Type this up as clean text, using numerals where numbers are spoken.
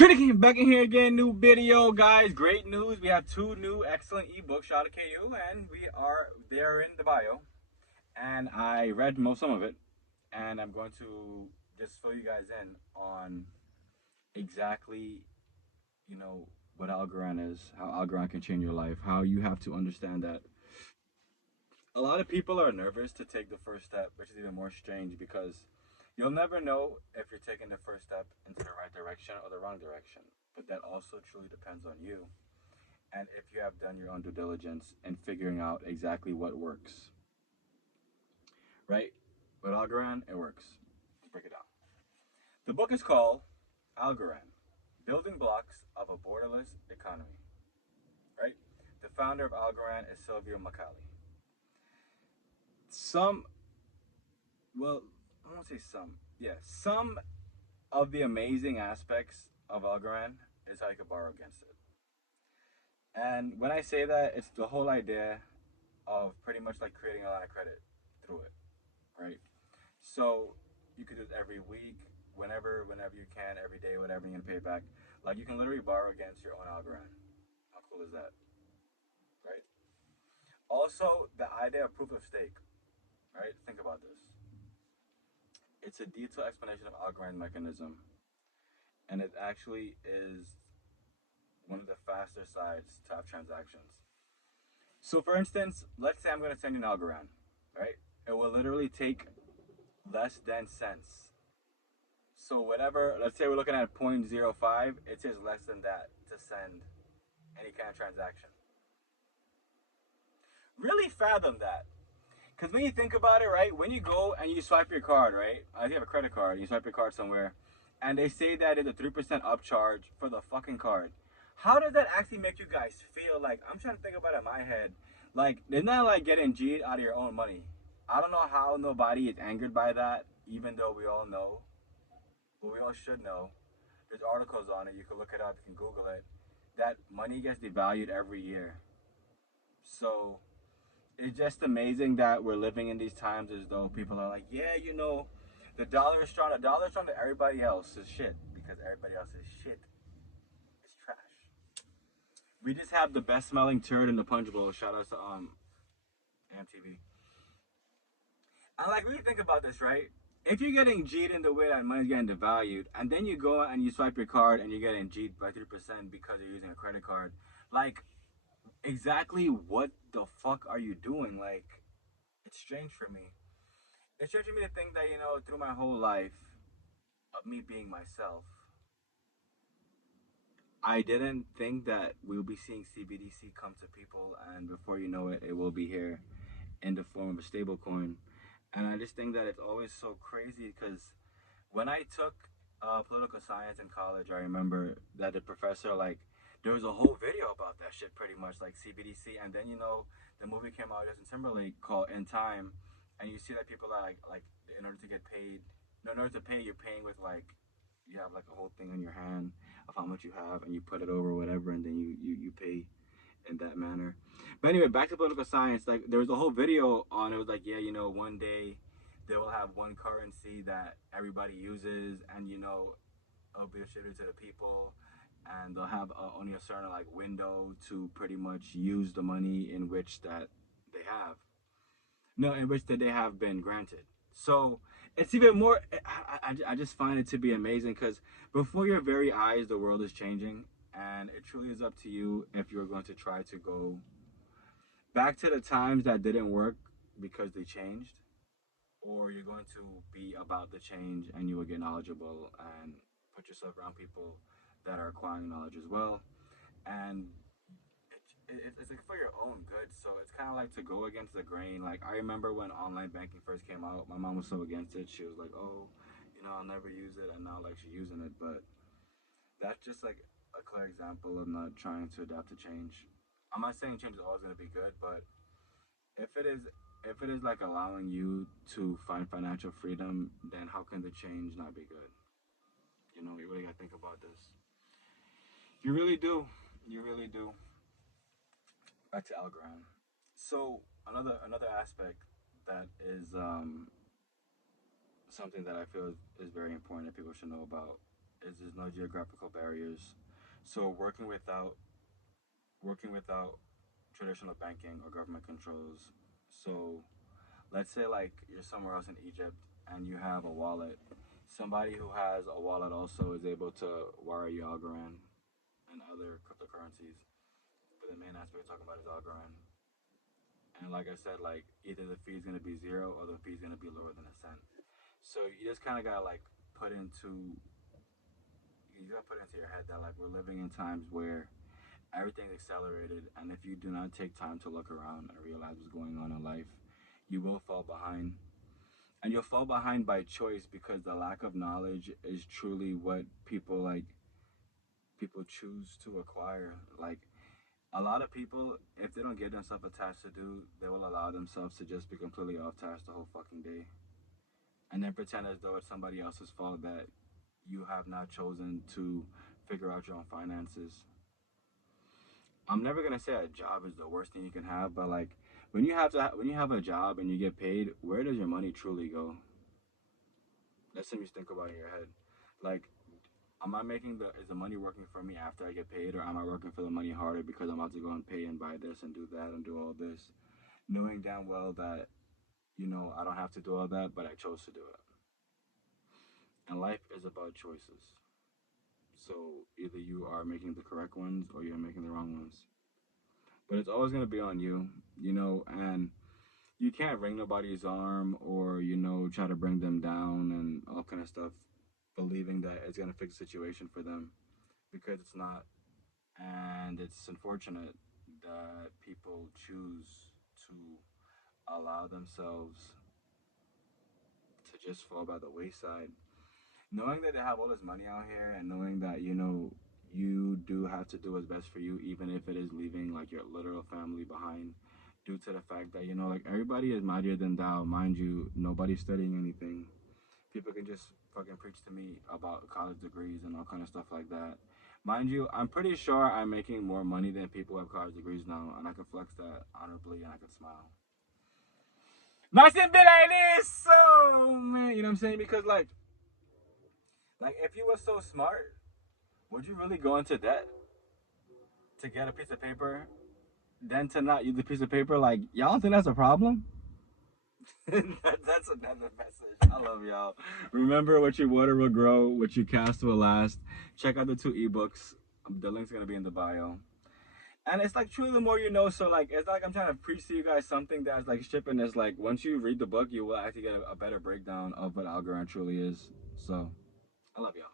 Trinity came back in here again, new video, guys. Great news. We have two new excellent ebooks. Shout out to KU, and they're in the bio. And I read some of it, and I'm going to just fill you guys in on exactly, you know, what Algorand is, how Algorand can change your life, how you have to understand that a lot of people are nervous to take the first step, which is even more strange because you'll never know if you're taking the first step into the right direction or the wrong direction. But that also truly depends on you and if you have done your own due diligence in figuring out exactly what works. Right? With Algorand, it works. Let's break it down. The book is called Algorand, Building Blocks of a Borderless Economy. Right? The founder of Algorand is Silvio Macali. Some, well, I won't say some. Yeah, some of the amazing aspects of Algorand is how you can borrow against it. And when I say that, it's the whole idea of pretty much like creating a line of credit through it, right? So you could do it every week, whenever you can, every day, whatever you're gonna pay it back. Like you can literally borrow against your own Algorand. How cool is that, right? Also, the idea of proof of stake, right? Think about this. It's a detailed explanation of Algorand mechanism, and it actually is one of the faster sides to have transactions. So for instance, let's say I'm going to send you an Algorand, right? It will literally take less than cents. So whatever, let's say we're looking at 0.05, it says less than that to send any kind of transaction. Really fathom that. Because when you think about it, right, when you go and you swipe your card, right, if you have a credit card, you swipe your card somewhere, and they say that it's a 3% upcharge for the fucking card. How does that actually make you guys feel? Like, I'm trying to think about it in my head. Like, it's not like getting G'd out of your own money. I don't know how nobody is angered by that, even though we all know. But we all should know. There's articles on it. You can look it up. You can Google it. That money gets devalued every year. So it's just amazing that we're living in these times as though people are like, yeah, the dollar is strong. The dollar is strong to everybody else's shit because everybody else's shit is trash. We just have the best smelling turd in the punch bowl. Shout out to MTV. And like, when you think about this, right? If you're getting G'd in the way that money's getting devalued, and then you go and you swipe your card and you're getting G'd by 3% because you're using a credit card, like, exactly what the fuck are you doing? Like, it's strange for me. It's strange for me to think that, through my whole life of me being myself, I didn't think that we'll be seeing CBDC come to people, and before you know it, it will be here in the form of a stable coin. And I just think that it's always so crazy because when I took political science in college, I remember that the professor, like, there was a whole video about that shit pretty much, like CBDC. And then, the movie came out, Justin Timberlake, called In Time. And you see that people are like, in order to get paid, no, in order to pay, you're paying with, like, you have like a whole thing in your hand of how much you have and you put it over whatever and then you pay in that manner. But anyway, back to political science. Like, there was a whole video on it. Was like, yeah, one day they will have one currency that everybody uses, and it'll be distributed to the people, and they'll have only a certain like window to pretty much use the money in which that they have, no, in which that they have been granted. So it's even more. I just find it to be amazing because before your very eyes, the world is changing, and it truly is up to you if you're going to try to go back to the times that didn't work because they changed, or you're going to be about the change and you will get knowledgeable and put yourself around people that are acquiring knowledge as well. And it's like for your own good. So it's kind of like to go against the grain. Like, I remember when online banking first came out, my mom was so against it. She was like, oh, I'll never use it. And now, like, she's using it. But that's just like a clear example of not trying to adapt to change. I'm not saying change is always going to be good, but if it is like allowing you to find financial freedom, then how can the change not be good? You really gotta think about this. You really do. You really do. Back to Algorand. So another aspect that is something that I feel is very important that people should know about is there's no geographical barriers. So working without traditional banking or government controls. So let's say like you're somewhere else in Egypt and you have a wallet. Somebody who has a wallet also is able to wire you Algorand and other cryptocurrencies. But the main aspect we're talking about is Algorand. And like I said, like either the fee is gonna be zero or the fee is gonna be lower than a cent. So you just kind of gotta like put into you gotta put into your head that like we're living in times where everything's accelerated, and if you do not take time to look around and realize what's going on in life, you will fall behind. And you'll fall behind by choice because the lack of knowledge is truly what people choose to acquire. Like a lot of people, if they don't get themselves a task to do, they will allow themselves to just be completely off task the whole fucking day, and then pretend as though it's somebody else's fault that you have not chosen to figure out your own finances. I'm never gonna say a job is the worst thing you can have, but like when you have a job and you get paid, where does your money truly go? That's something you think about in your head. Like, am I making the is the money working for me after I get paid, or am I working for the money harder because I'm about to go and pay and buy this and do that and do all this, knowing damn well that I don't have to do all that, but I chose to do it. And life is about choices. So either you are making the correct ones or you're making the wrong ones. But it's always gonna be on you, and you can't wring nobody's arm or try to bring them down and all kind of stuff, believing that it's gonna fix the situation for them because it's not. And it's unfortunate that people choose to allow themselves to just fall by the wayside, knowing that they have all this money out here and knowing that you do have to do what's best for you, even if it is leaving like your literal family behind, due to the fact that like everybody is mightier than thou. Mind you, nobody's studying anything. People can just fucking preach to me about college degrees and all kind of stuff like that. Mind you, I'm pretty sure I'm making more money than people who have college degrees now, and I can flex that honorably and I can smile. Nice and be like this, so man, you know what I'm saying? Because like if you were so smart, would you really go into debt to get a piece of paper, then to not use the piece of paper? Like y'all don't think that's a problem? That's another message. I love y'all. Remember, what you water will grow, what you cast will last. Check out the 2 ebooks. The link's gonna be in the bio. And it's like truly the more you know. So like it's like I'm trying to preach to you guys something that's like shipping. Is like once you read the book, you will actually get a better breakdown of what Algorand truly is. So I love y'all.